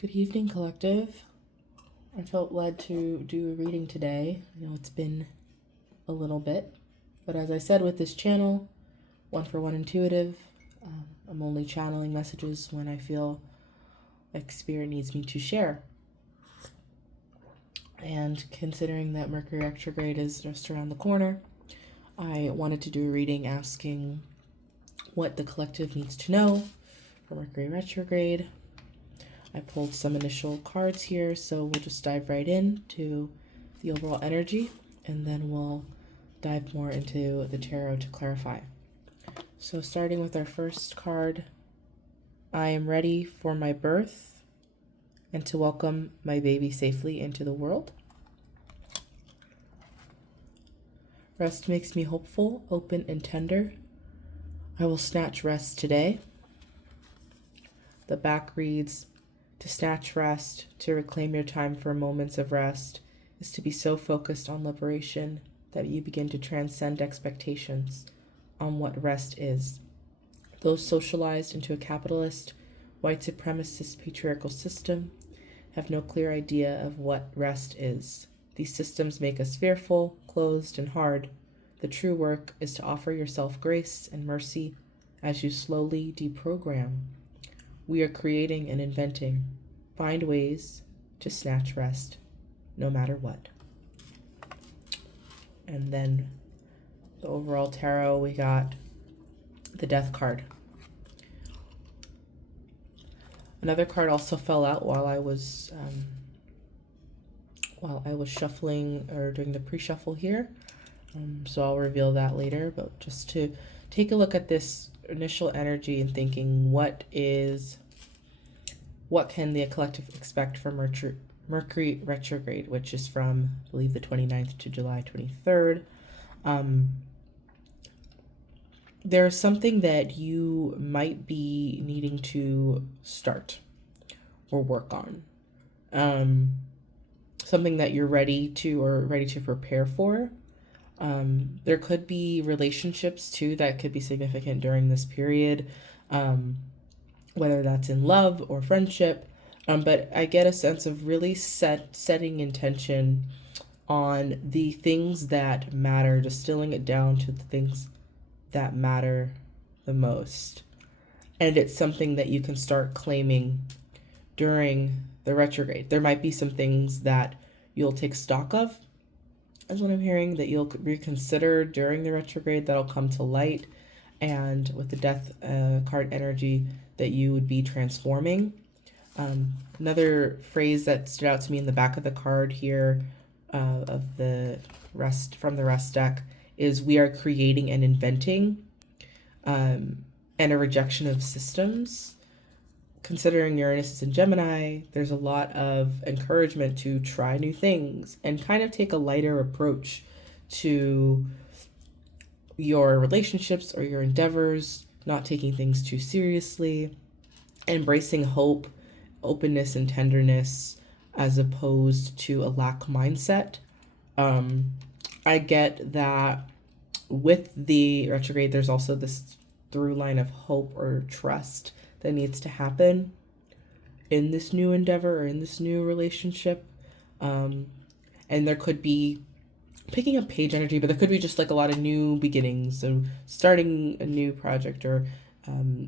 Good evening, collective. I felt led to do a reading today. I know it's been a little bit, but as I said with this channel, one for one intuitive, I'm only channeling messages when I feel like spirit needs me to share. And considering that Mercury retrograde is just around the corner, I wanted to do a reading asking what the collective needs to know for Mercury retrograde. I pulled some initial cards here, so we'll just dive right into the overall energy, and then we'll dive more into the tarot to clarify. So starting with our first card, I am ready for my birth and to welcome my baby safely into the world. Rest makes me hopeful, open, and tender. I will snatch rest today. The back reads, to snatch rest, to reclaim your time for moments of rest, is to be so focused on liberation that you begin to transcend expectations on what rest is. Those socialized into a capitalist, white supremacist patriarchal system have no clear idea of what rest is. These systems make us fearful, closed, and hard. The true work is to offer yourself grace and mercy as you slowly deprogram. We are creating and inventing. Find ways to snatch rest, no matter what. And then the overall tarot, we got the Death card. Another card also fell out while I was shuffling or doing the pre-shuffle here. So I'll reveal that later. But just to take a look at this initial energy and thinking, what can the collective expect from Mercury retrograde, which is from, I believe, the 29th to July 23rd. There's something that you might be needing to start or work on. Something that you're ready to prepare for. There could be relationships too that could be significant during this period, whether that's in love or friendship. But I get a sense of really setting intention on the things that matter, distilling it down to the things that matter the most. And it's something that you can start claiming during the retrograde. There might be some things that you'll take stock of, is what I'm hearing, that you'll reconsider during the retrograde that'll come to light. And with the Death card energy, that you would be transforming. Another phrase that stood out to me in the back of the card here of the rest from the rest deck is, we are creating and inventing, and a rejection of systems. Considering Uranus is in Gemini, there's a lot of encouragement to try new things and kind of take a lighter approach to your relationships or your endeavors, not taking things too seriously, embracing hope, openness, and tenderness as opposed to a lack mindset. I get that with the retrograde, there's also this through line of hope or trust that needs to happen in this new endeavor or in this new relationship. And there could be picking up page energy, but there could be just like a lot of new beginnings, so starting a new project or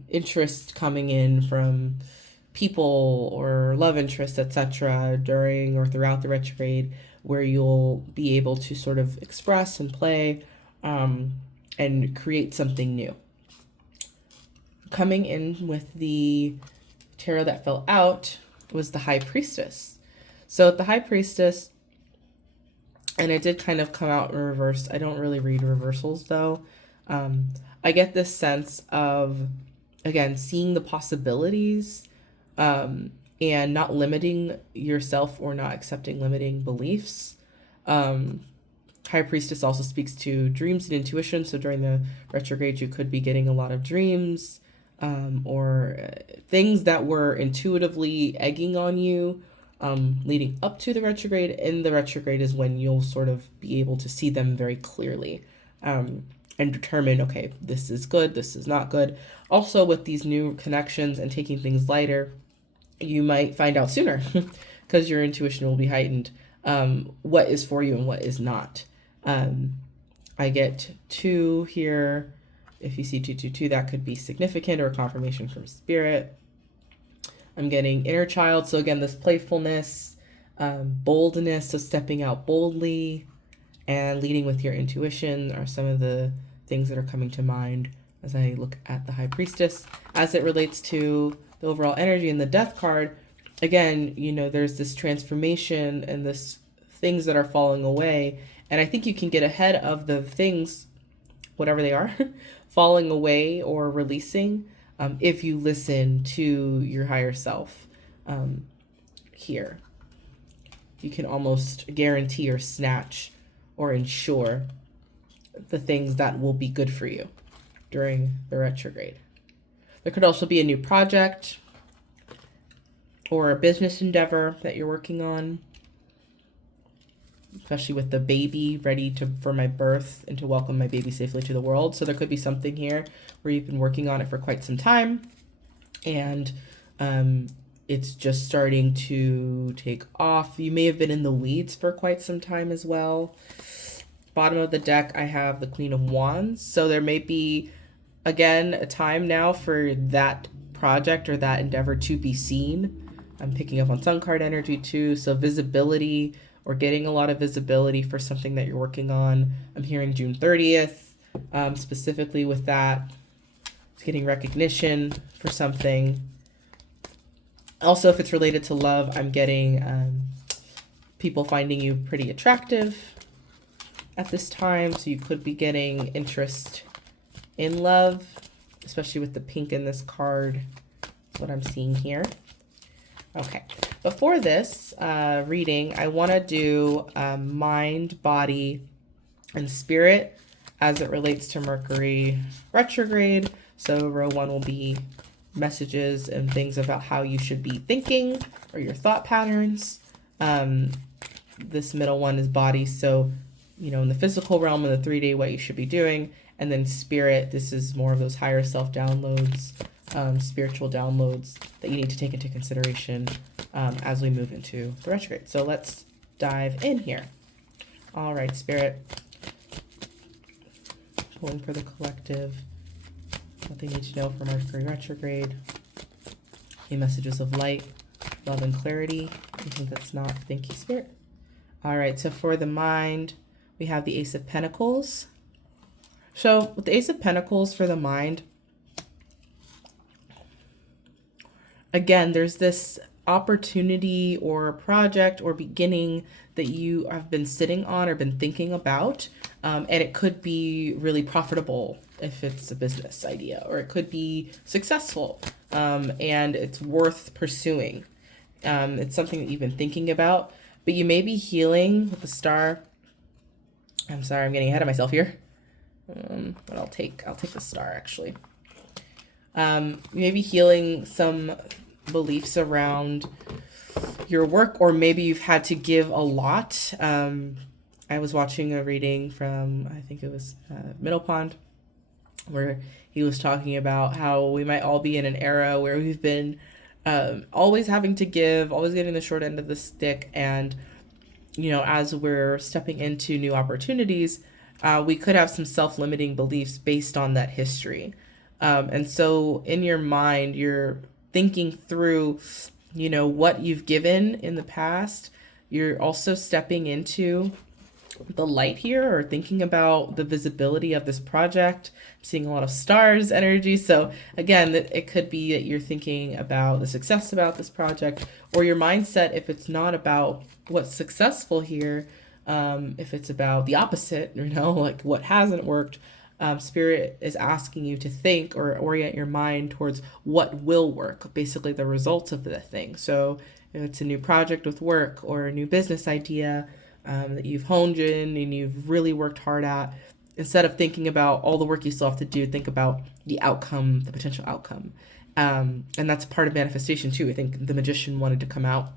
interest coming in from people or love interest, etc., during or throughout the retrograde, where you'll be able to sort of express and play and create something new. Coming in with the tarot that fell out was the High Priestess. So the High Priestess, and it did kind of come out in reverse. I don't really read reversals though. I get this sense of, again, seeing the possibilities and not limiting yourself or not accepting limiting beliefs. High Priestess also speaks to dreams and intuition. So during the retrograde, you could be getting a lot of dreams or things that were intuitively egging on you leading up to the retrograde. In the retrograde is when you'll sort of be able to see them very clearly and determine, okay, this is good, this is not good. Also with these new connections and taking things lighter, you might find out sooner because your intuition will be heightened, what is for you and what is not. I get 2 here. If you see 222, that could be significant or confirmation from spirit. I'm getting inner child. So again, this playfulness, boldness, so stepping out boldly and leading with your intuition are some of the things that are coming to mind as I look at the High Priestess. As it relates to the overall energy in the Death card, again, there's this transformation and this things that are falling away. And I think you can get ahead of the things, whatever they are, falling away or releasing, if you listen to your higher self. Here, you can almost guarantee or snatch or ensure the things that will be good for you during the retrograde. There could also be a new project or a business endeavor that you're working on, especially with the baby ready for my birth and to welcome my baby safely to the world. So there could be something here where you've been working on it for quite some time and it's just starting to take off. You may have been in the weeds for quite some time as well. Bottom of the deck, I have the Queen of Wands. So there may be, again, a time now for that project or that endeavor to be seen. I'm picking up on Sun card energy too. So visibility or getting a lot of visibility for something that you're working on. I'm hearing June 30th, specifically with that. It's getting recognition for something. Also, if it's related to love, I'm getting people finding you pretty attractive at this time. So you could be getting interest in love, especially with the pink in this card. That's what I'm seeing here. Okay, before this reading, I want to do mind, body, and spirit as it relates to Mercury retrograde. So row 1 will be messages and things about how you should be thinking or your thought patterns. This middle one is body. So, in the physical realm in the 3-day, what you should be doing. And then spirit, this is more of those higher self downloads, spiritual downloads that you need to take into consideration as we move into the retrograde. So let's dive in here. All right, spirit, pulling for the collective, what they need to know for Mercury retrograde, any messages of light, love, and clarity. Anything that's not, thank you, spirit. All right, so for the mind, we have the Ace of Pentacles. So with the Ace of Pentacles for the mind, again, there's this opportunity or project or beginning that you have been sitting on or been thinking about. And it could be really profitable if it's a business idea, or it could be successful and it's worth pursuing. It's something that you've been thinking about, but you may be healing with the star. I'm sorry, I'm getting ahead of myself here. But I'll take the star actually. Maybe healing some beliefs around your work, or maybe you've had to give a lot. I was watching a reading from, I think it was Middle Pond, where he was talking about how we might all be in an era where we've been always having to give, always getting the short end of the stick. And, as we're stepping into new opportunities, we could have some self-limiting beliefs based on that history. And so in your mind, you're thinking through, what you've given in the past. You're also stepping into the light here, or thinking about the visibility of this project. I'm seeing a lot of stars energy. So again, it could be that you're thinking about the success about this project, or your mindset, if it's not about what's successful here, if it's about the opposite, like what hasn't worked, spirit is asking you to think or orient your mind towards what will work, basically the results of the thing. So if it's a new project with work or a new business idea that you've honed in and you've really worked hard at, instead of thinking about all the work you still have to do, think about the outcome, the potential outcome. And that's part of manifestation too. I think the magician wanted to come out,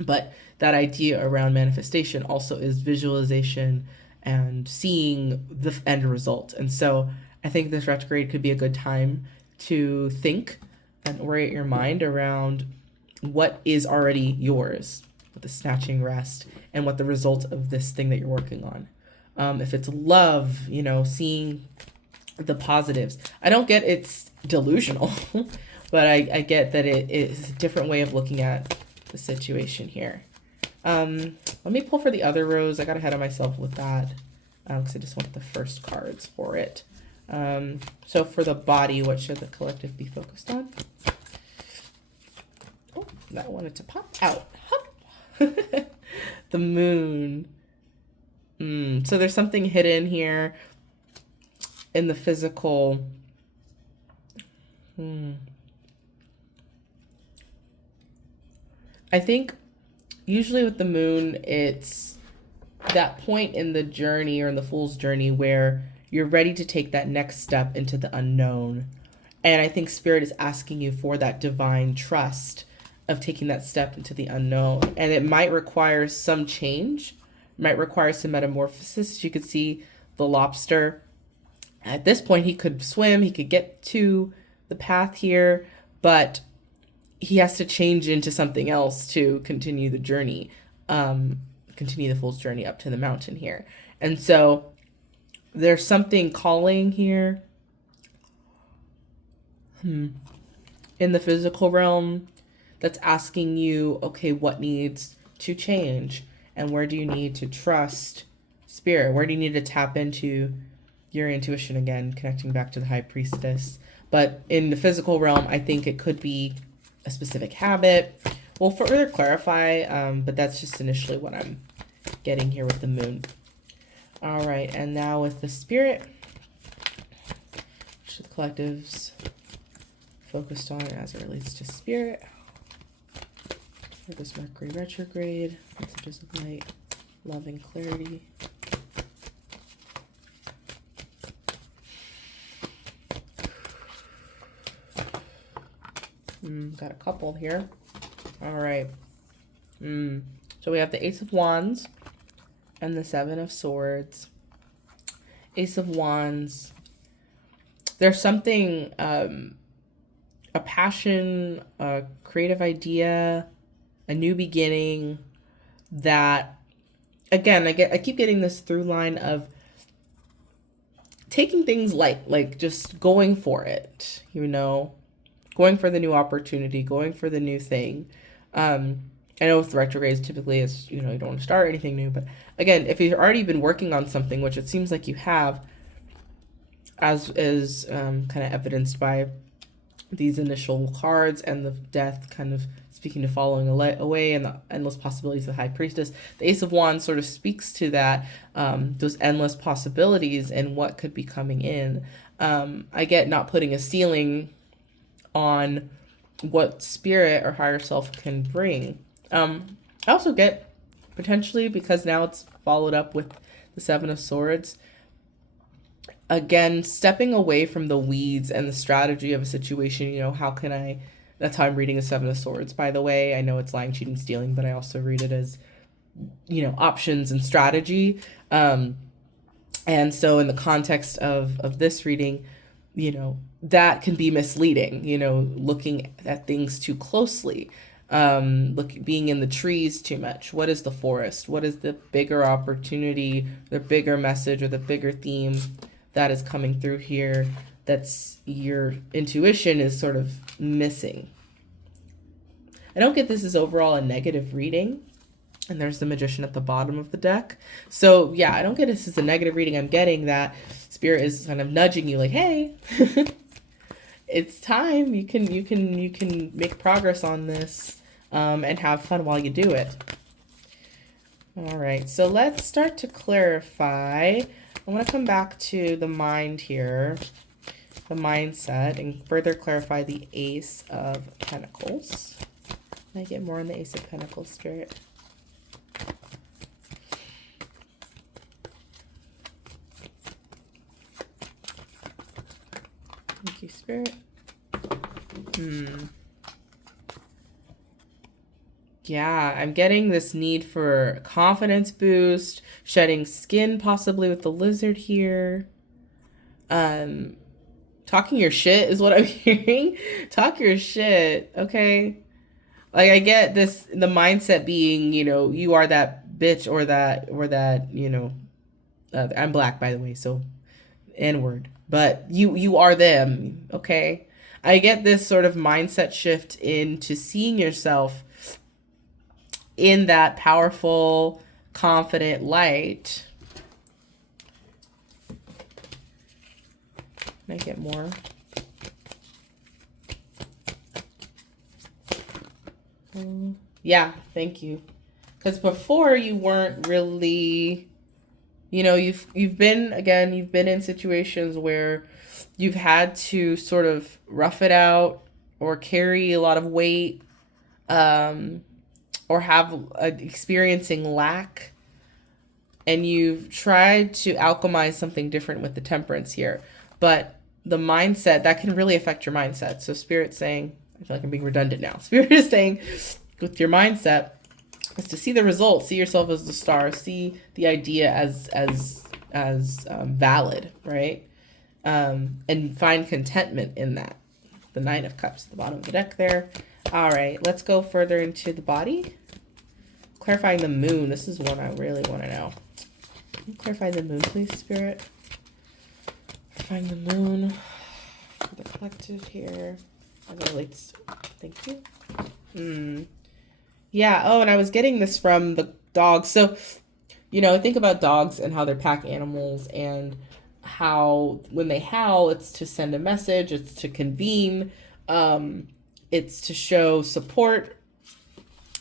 but that idea around manifestation also is visualization and seeing the end result. And so I think this retrograde could be a good time to think and orient your mind around what is already yours with the snatching rest and what the result of this thing that you're working on. If it's love, you know, seeing the positives. I don't get it's delusional, but I get that it is a different way of looking at the situation here. Let me pull for the other rose. I got ahead of myself with that because I just wanted the first cards for it. So for the body, what should the collective be focused on? Oh, that wanted to pop out. The moon. So there's something hidden here in the physical. I think usually with the moon, it's that point in the journey or in the fool's journey where you're ready to take that next step into the unknown. And I think Spirit is asking you for that divine trust of taking that step into the unknown. And it might require some change, might require some metamorphosis. You could see the lobster. At this point, he could swim, he could get to the path here, but he has to change into something else to continue the journey, continue the fool's journey up to the mountain here. And so there's something calling here in the physical realm that's asking you, okay, what needs to change? And where do you need to trust Spirit? Where do you need to tap into your intuition again, connecting back to the High Priestess? But in the physical realm, I think it could be a specific habit. We'll further clarify, but that's just initially what I'm getting here with the moon. All right, and now with the Spirit, which the collectives focused on as it relates to Spirit. For this Mercury retrograde, messages of light, love, and clarity. Got a couple here. All right. So we have the Ace of Wands and the Seven of Swords. Ace of Wands. There's something, a passion, a creative idea, a new beginning that, again, I keep getting this through line of taking things light, like just going for it, you know, going for the new opportunity, going for the new thing. I know with retrogrades typically it's, you know, you don't want to start anything new, but again, if you've already been working on something, which it seems like you have, as is kind of evidenced by these initial cards and the death kind of speaking to following away and the endless possibilities of the High Priestess. The Ace of Wands sort of speaks to that, those endless possibilities and what could be coming in. I get not putting a ceiling on what Spirit or higher self can bring. I also get potentially, because now it's followed up with the Seven of Swords, again, stepping away from the weeds and the strategy of a situation. You know, how can I, that's how I'm reading the Seven of Swords, by the way. I know it's lying, cheating, stealing, but I also read it as, you know, options and strategy. And so in the context of this reading, you know, that can be misleading, you know, looking at things too closely, being in the trees too much. What is the forest? What is the bigger opportunity, the bigger message, or the bigger theme that is coming through here that's your intuition is sort of missing? I don't get this as overall a negative reading. And there's the Magician at the bottom of the deck. So yeah, I don't get this as a negative reading. I'm getting that Spirit is kind of nudging you like, hey, it's time. You can make progress on this and have fun while you do it. All right, so let's start to clarify. I want to come back to the mind here, the mindset, and further clarify the Ace of Pentacles. Can I get more on the Ace of Pentacles, Spirit? Thank you, Spirit. Yeah, I'm getting this need for confidence boost, shedding skin possibly with the lizard here. Talking your shit is what I'm hearing. Talk your shit, okay? Like I get this, the mindset being, you are that bitch or that, I'm black by the way, so N word, but you are them, okay? I get this sort of mindset shift into seeing yourself in that powerful, confident light. Can I get more? Yeah, thank you. Because before you weren't really, you've been in situations where you've had to sort of rough it out or carry a lot of weight, um, or have experiencing lack, and you've tried to alchemize something different with the temperance here, but the mindset that can really affect your mindset. So spirit's saying, I feel like I'm being redundant now. Spirit is saying, with your mindset, is to see the results, see yourself as the star, see the idea as valid, right? And find contentment in that. The Nine of Cups at the bottom of the deck there. All right, let's go further into the body. Clarifying the moon. This is one I really want to know. Can you clarify the moon, please, Spirit? Clarifying the moon for the collective here. As it relates. Thank you. Yeah. Oh, and I was getting this from the dogs. So, think about dogs and how they're pack animals, and how when they howl, it's to send a message, it's to convene, it's to show support.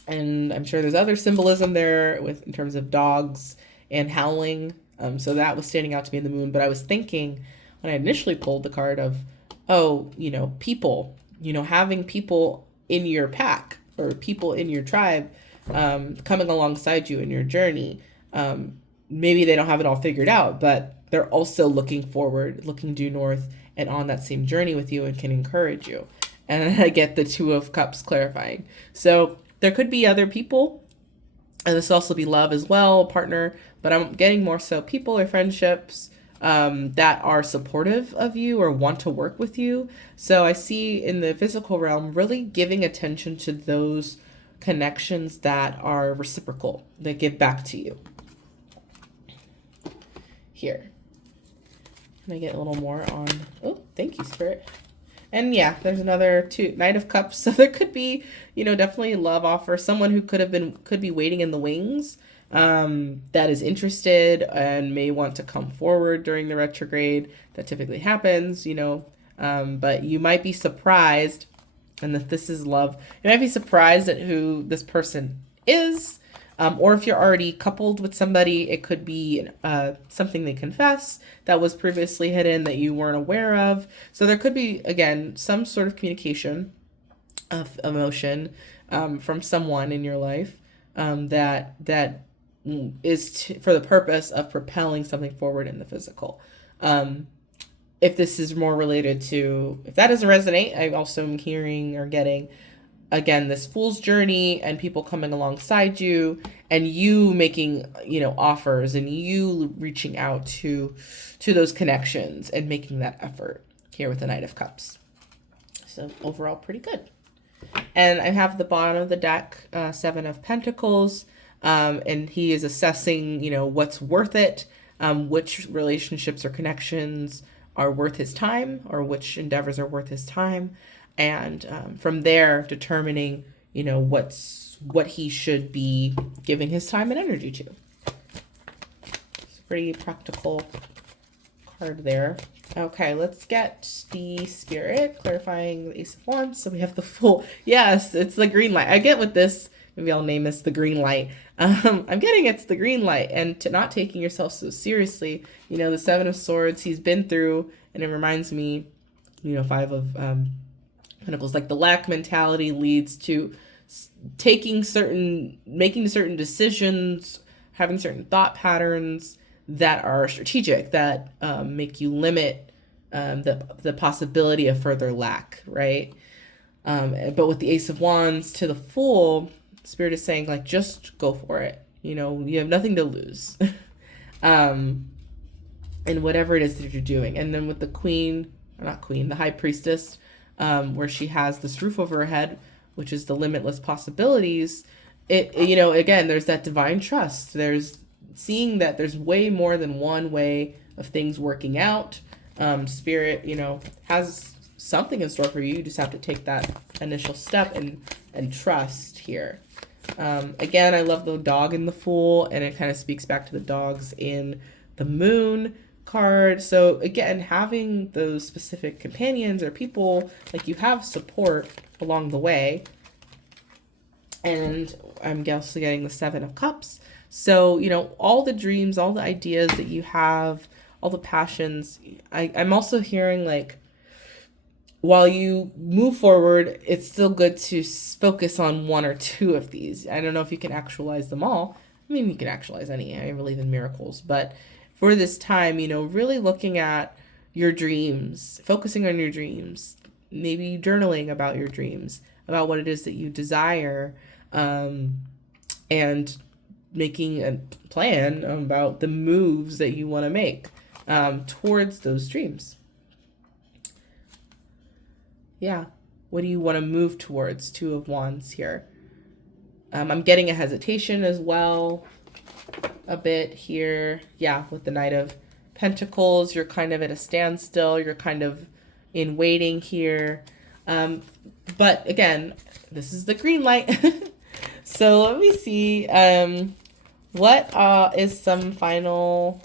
And I'm sure there's other symbolism there with in terms of dogs and howling. So that was standing out to me in the moon. But I was thinking when I initially pulled the card of, people, having people in your pack or people in your tribe, coming alongside you in your journey. Maybe they don't have it all figured out, but they're also looking forward, looking due north, and on that same journey with you and can encourage you. And I get the Two of Cups clarifying. So there could be other people, and this will also be love as well, partner, but I'm getting more so people or friendships that are supportive of you or want to work with you. So I see in the physical realm really giving attention to those connections that are reciprocal, that give back to you. Here. Can I get a little more on? Oh, thank you, Spirit. And yeah, there's another Knight of Cups. So there could be, definitely love offer. Someone who could be waiting in the wings, that is interested and may want to come forward during the retrograde. That typically happens, but you might be surprised, and if this is love, you might be surprised at who this person is. Or if you're already coupled with somebody, it could be something they confess that was previously hidden that you weren't aware of. So there could be, again, some sort of communication of emotion from someone in your life that is for the purpose of propelling something forward in the physical. If this is more related to, if that doesn't resonate, I also am hearing or getting, again, this fool's journey and people coming alongside you and you making, offers and you reaching out to those connections and making that effort here with the Knight of Cups. So overall, pretty good. And I have the bottom of the deck, Seven of Pentacles, and he is assessing, what's worth it, which relationships or connections are worth his time, or which endeavors are worth his time. And from there, determining, what he should be giving his time and energy to. It's a pretty practical card there. Okay, let's get the Spirit clarifying the Ace of Wands. So we have the Fool. Yes, it's the green light. I get with this. Maybe I'll name this the green light. I'm getting it's the green light, and to not taking yourself so seriously. The Seven of Swords he's been through, and it reminds me, Five of Pentacles, like the lack mentality leads to making certain decisions, having certain thought patterns that are strategic, that make you limit the possibility of further lack, right? But with the Ace of Wands to the Fool, Spirit is saying, like, just go for it. You have nothing to lose. And whatever it is that you're doing. And then with the the High Priestess, where she has this roof over her head, which is the limitless possibilities, again, there's that divine trust. There's seeing that there's way more than one way of things working out. Spirit, has something in store for you. You just have to take that initial step and trust here. Again, I love the dog in the Fool, and it kind of speaks back to the dogs in the Moon card. So again, having those specific companions or people, like you have support along the way. And I'm also getting the Seven of Cups. So, all the dreams, all the ideas that you have, all the passions, I'm also hearing like, while you move forward, it's still good to focus on one or two of these. I don't know if you can actualize them all. I mean, you can actualize any. I believe in miracles. But for this time, really looking at your dreams, focusing on your dreams, maybe journaling about your dreams, about what it is that you desire, and making a plan about the moves that you want to make towards those dreams. Yeah. What do you want to move towards? Two of Wands here. I'm getting a hesitation as well a bit here. Yeah, with the Knight of Pentacles, you're kind of at a standstill. You're kind of in waiting here. But again, this is the green light. So let me see. What is some final...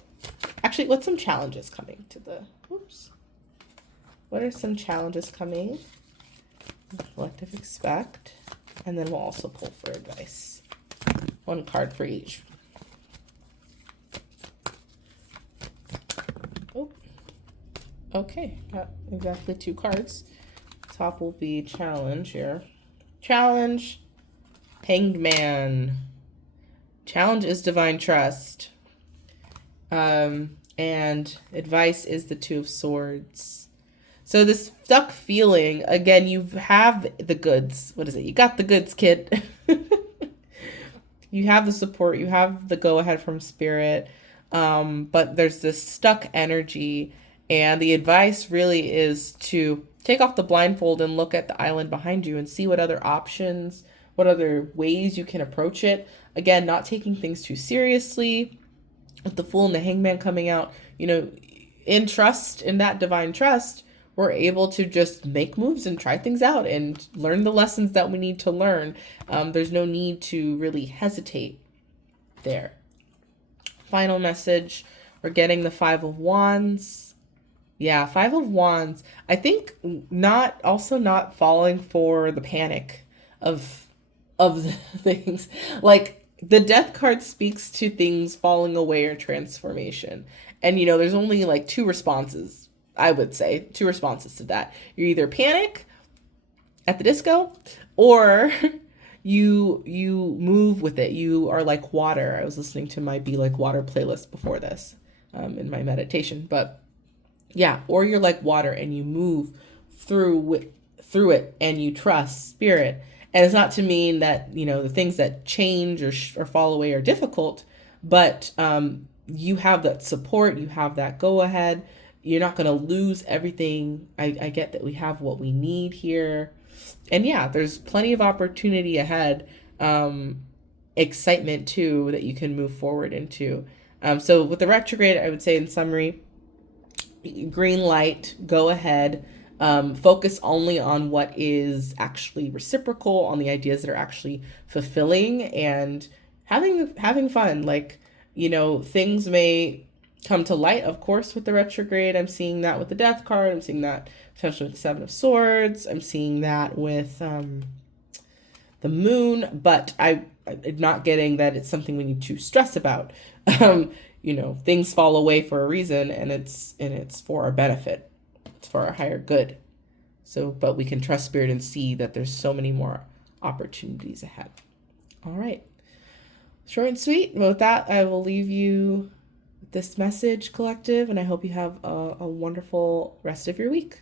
Actually, what's some challenges coming to the... Oops. What are some challenges coming? Collective expect. And then we'll also pull for advice. One card for each. Oh. Okay, got exactly 2 cards. Top will be challenge here. Challenge. Hanged Man. Challenge is divine trust. And advice is the 2 of Swords. So this stuck feeling, again, you have the goods. What is it? You got the goods, kid. You have the support. You have the go-ahead from Spirit. But there's this stuck energy. And the advice really is to take off the blindfold and look at the island behind you and see what other options, what other ways you can approach it. Again, not taking things too seriously. With the Fool and the Hangman coming out, in trust, in that divine trust, we're able to just make moves and try things out and learn the lessons that we need to learn. There's no need to really hesitate there. Final message, we're getting the 5 of Wands. Yeah, 5 of Wands. I think not falling for the panic of the things. Like, the Death card speaks to things falling away or transformation. And, there's only like 2 responses, I would say. 2 responses to that. You either panic at the disco or you move with it. You are like water. I was listening to my Be Like Water playlist before this in my meditation. But yeah, or you're like water and you move through it and you trust Spirit. And it's not to mean that, the things that change or fall away are difficult, but you have that support, you have that go ahead. You're not going to lose everything. I get that we have what we need here. And yeah, there's plenty of opportunity ahead. Excitement too, that you can move forward into. So with the retrograde, I would say in summary, green light, go ahead. Focus only on what is actually reciprocal, on the ideas that are actually fulfilling and having fun. Like, things may come to light, of course, with the retrograde. I'm seeing that with the Death card. I'm seeing that potentially with the 7 of Swords. I'm seeing that with the Moon, but I'm not getting that it's something we need to stress about. Things fall away for a reason, and it's for our benefit. It's for our higher good. So, but we can trust Spirit and see that there's so many more opportunities ahead. All right. Short and sweet. Well, with that, I will leave you with this message, collective, and I hope you have a wonderful rest of your week.